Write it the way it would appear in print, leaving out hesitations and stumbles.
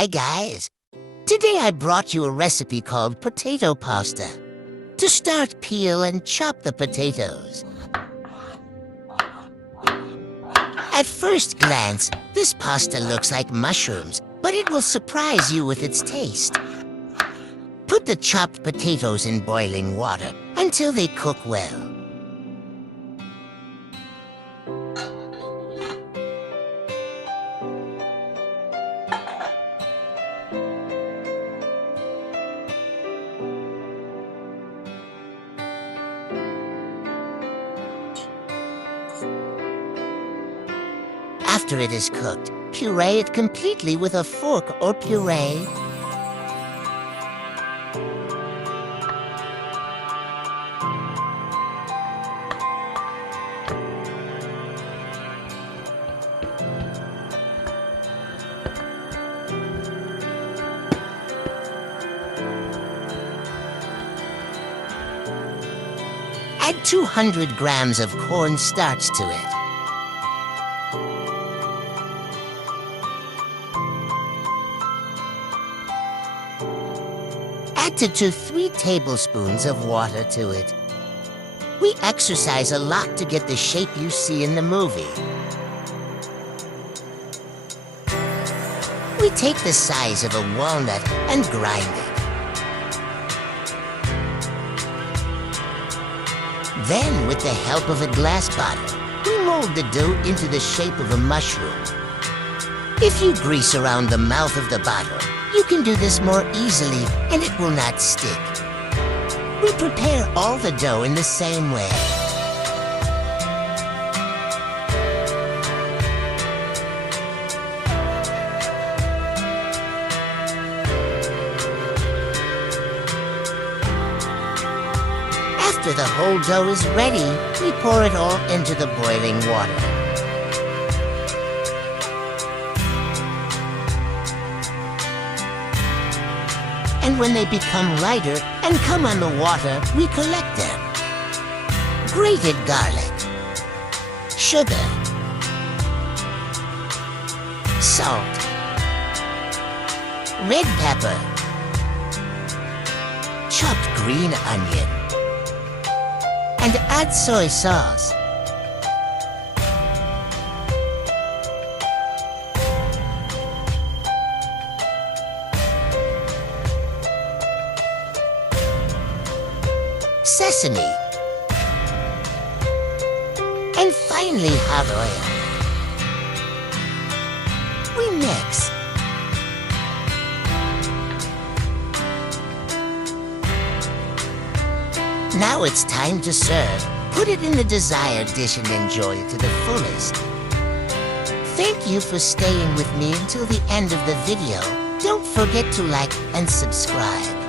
Hi guys! Today I brought you a recipe called potato pasta. To start, peel and chop the potatoes. At first glance, this pasta looks like mushrooms, but it will surprise you with its taste. Put the chopped potatoes in boiling water until they cook well. After it is cooked, puree it completely with a fork or puree. Add 200 grams of corn starch to it. Add 2 to 3 tablespoons of water to it. We exercise a lot to get the shape you see in the movie. We take the size of a walnut and grind it. Then, with the help of a glass bottle, we mold the dough into the shape of a mushroom. If you grease around the mouth of the bottle, you can do this more easily and it will not stick. We prepare all the dough in the same way. After the whole dough is ready, we pour it all into the boiling water. And when they become lighter and come on the water, we collect them. Grated garlic, sugar, salt, red pepper, chopped green onion, and add soy sauce. Sesame, and finally hot oil. We mix. Now it's time to serve. Put it in the desired dish and enjoy it to the fullest. Thank you for staying with me until the end of the video. Don't forget to like and subscribe.